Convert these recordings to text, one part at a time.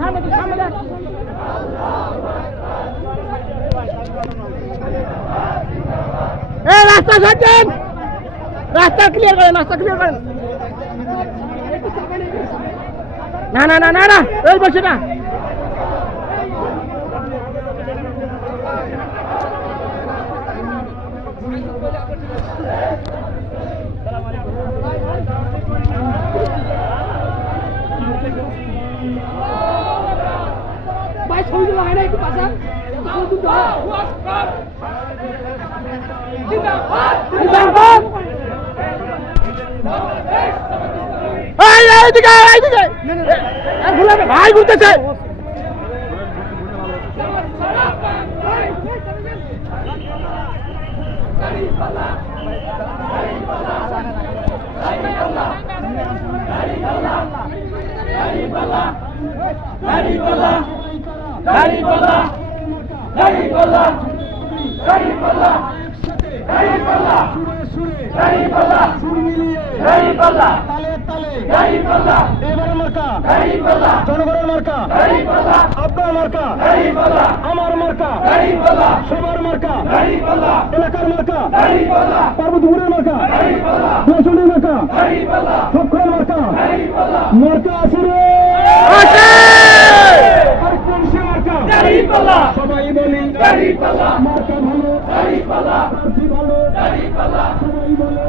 জামাত ইসলামী রাস্তা ছাড়ছেন, রাস্তা ক্লিয়ার করেন, রাস্তা ক্লিয়ার করেন। না না না না না ওই বসে না। ভাই ছবি লাগাই না একটু পাশা ভাই ঘুরতেছে। জনগণের মার্কা, আপনার মার্কা, আমার মার্কা, সবার মার্কা, এলাকার মার্কা, পার্বতীপুরের মার্কা, দর্শনের মার্কা, সবখানের মার্কা, মার্কা আছে রে সবাই বলি মার্কা ভালো, প্রার্থী ভালো, সবাই বলে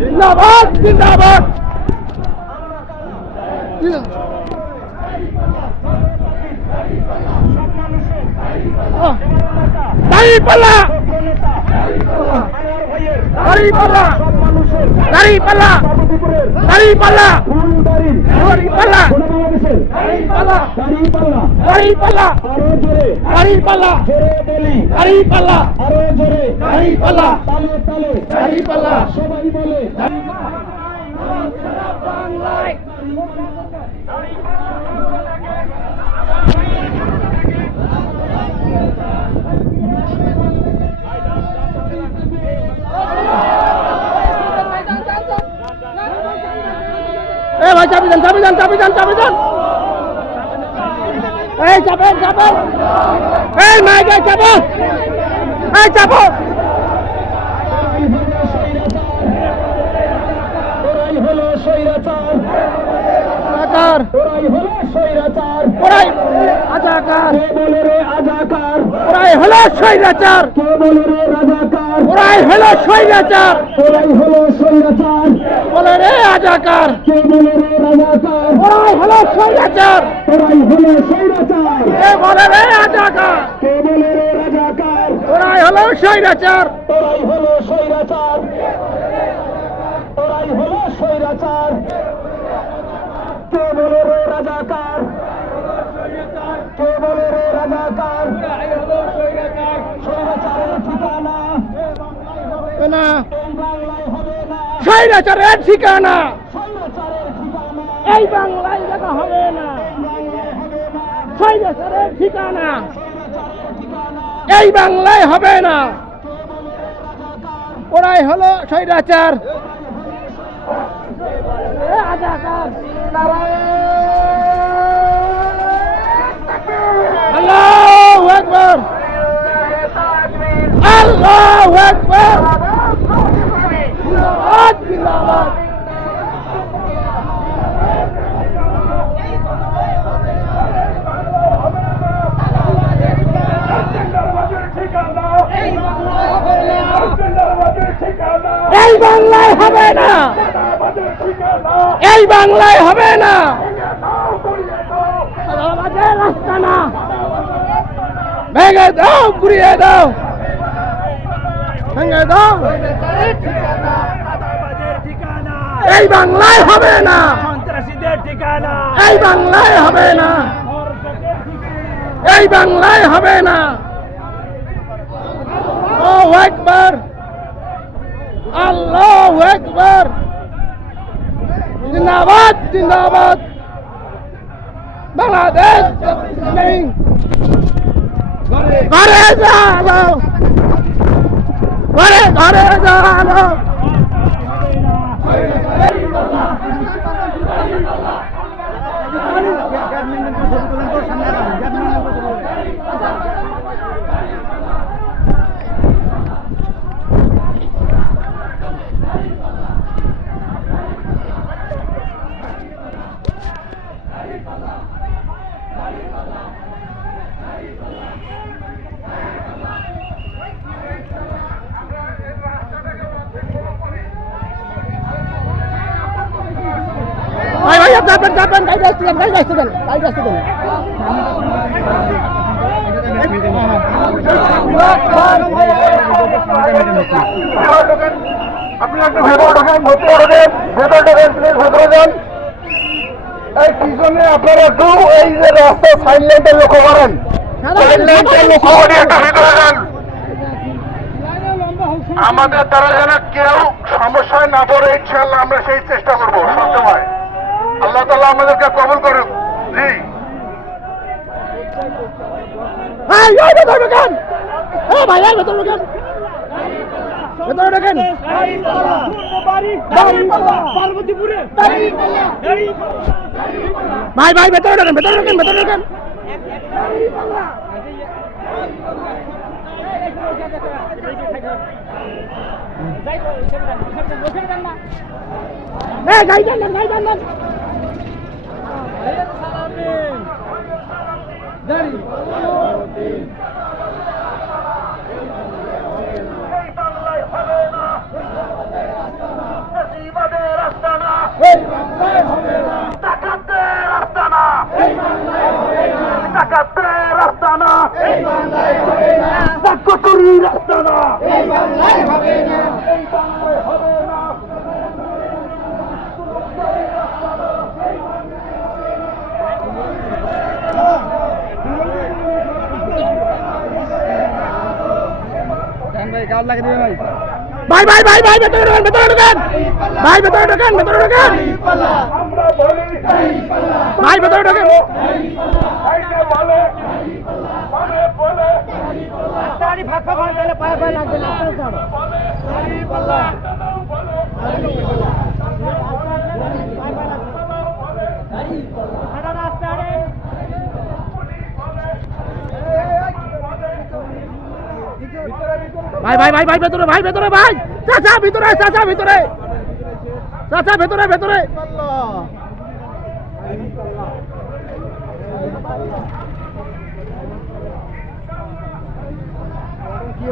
জিন্দাবাদ জিন্দাবাদ। দাঁড়িপাল্লা দাঁড়িপাল্লা দাঁড়িপাল্লা দাঁড়িপাল্লা দাঁড়িপাল্লা দাঁড়িপাল্লা দাঁড়িপাল্লা দাঁড়িপাল্লা দাঁড়িপাল্লা আরো জোরে দাঁড়িপাল্লা তালে তালে দাঁড়িপাল্লা সবাই বলে বাংলায় ভাই চাপি যান চাপি যান চাপি যান চাপি যান এই চাপেন চাপেন এই মাইকে চাপো এই চাপো ওরাই হলো স্বৈরাচার আজাকার ওরাই হলো স্বৈরাচার ওরাই আজাকার কে বলে রে আজাকার ওরাই হলো স্বৈরাচার কে বলে রে রাজাকার ওরাই হলো স্বৈরাচার, ওরাই হলো স্বৈরাচার, বলে রে রাজাকার, কে বলে রে রাজাকার, ওরাই হলো স্বৈরাচার, ওরাই হলো স্বৈরাচার, কে বলে রে রাজাকার, কে বলে রে রাজাকার, ওরাই হলো স্বৈরাচার, ওরাই হলো স্বৈরাচার, ওরাই হলো স্বৈরাচার, কে বলে রে রাজাকার, কে বলে রে রাজাকার, স্বৈরাচারের ঠিকানা না এই বাংলায় হবে না, স্বৈরাচারের ঠিকানা স্বৈরাচারের ঠিকানা এই বাংলায় দেখা হবে না, বাংলায় হবে না, স্বৈরাচারের ঠিকানা স্বৈরাচারের ঠিকানা এই বাংলায় হবে না, কে বলে রে রাজাকার, ওরাই হলো স্বৈরাচার, রাজাকার, আল্লাহু আকবার, আল্লাহু আকবার, জিন্দাবাদ জিন্দাবাদ, এই বাংলায় হবে না, এই বাংলায় হবে না, চাঁদাবাজের রাস্তা না, ভেঙে দাও ঘুরিয়ে দাও, ভেঙে দাও, এই বাংলায় হবে না, সন্ত্রাসীদের ঠিকানা, এই বাংলায় হবে না, এই বাংলায় হবে না, আল্লাহু আকবার, আল্লাহু আকবার, জিন্দাবাদ জিন্দাবাদ, বাংলাদেশ নেই, ঘরে যাবো, ঘরে ঘরে যাবো, ভাই ভাই আপনার যাবেন গাইড আসতে দেন, গাইড আসতে দেন, গাইড আসতে দেন, আপনি একটা ভেতর ঢোকেন, ভেতর ঢোকেন, ভেতর ঢোকেন, প্লিজ ভেতরে যান। এই পিছনে আপনারা একটু এই যে রাস্তা সাইড লাইনটা লক্ষ্য করেন, সাইড লাইনটা লক্ষ্য করে একটু ভেতরে যান। আমাদের দ্বারা যেন কেউ সমস্যায় না পড়ে, ইনশাআল্লাহ আমরা সেই চেষ্টা করবো সবসময়। আল্লাহ তাআলা আমাদেরকে কবুল করুন। জি ভাই ওই ভেতরে ঢোকেন, ও ভাই এই ভেতরে ঢোকেন, ভেতরে ঢোকেন, পার্বতীপুরে ভাই ভাই ভেতরে ঢোকেন, ভেতরে ঢোকেন, ভেতরে ঢোকেন, গাড়ি যান, গাড়ি যান, ভাই ভাই ভাই ভাই ভেতরে ঢোকেন, ভেতরে ঢোকেন, ভাই ভেতরে ঢোকেন, ভেতরে ঢোকেন, ভাই ভেতরে ঢোকেন, ভাই ভাই ভাই ভাই ভেতরে, ভাই ভেতরে, ভাই চাচা ভিতরে, চাচা ভিতরে, চাচা ভেতরে, ভেতরে, কি